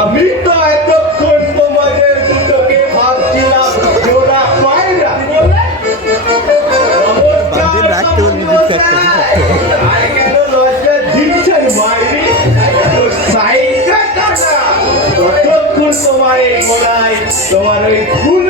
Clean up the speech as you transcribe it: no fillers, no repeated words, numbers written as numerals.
আমি তো এতক্ষণ তোমাদের দুটোকে ভাবছিলাম জোড়া পায়রা। কেন লজ্জা দিচ্ছেন মাইরি? ততক্ষণ তোমার এই গোড়ায় তোমার ওই ফুল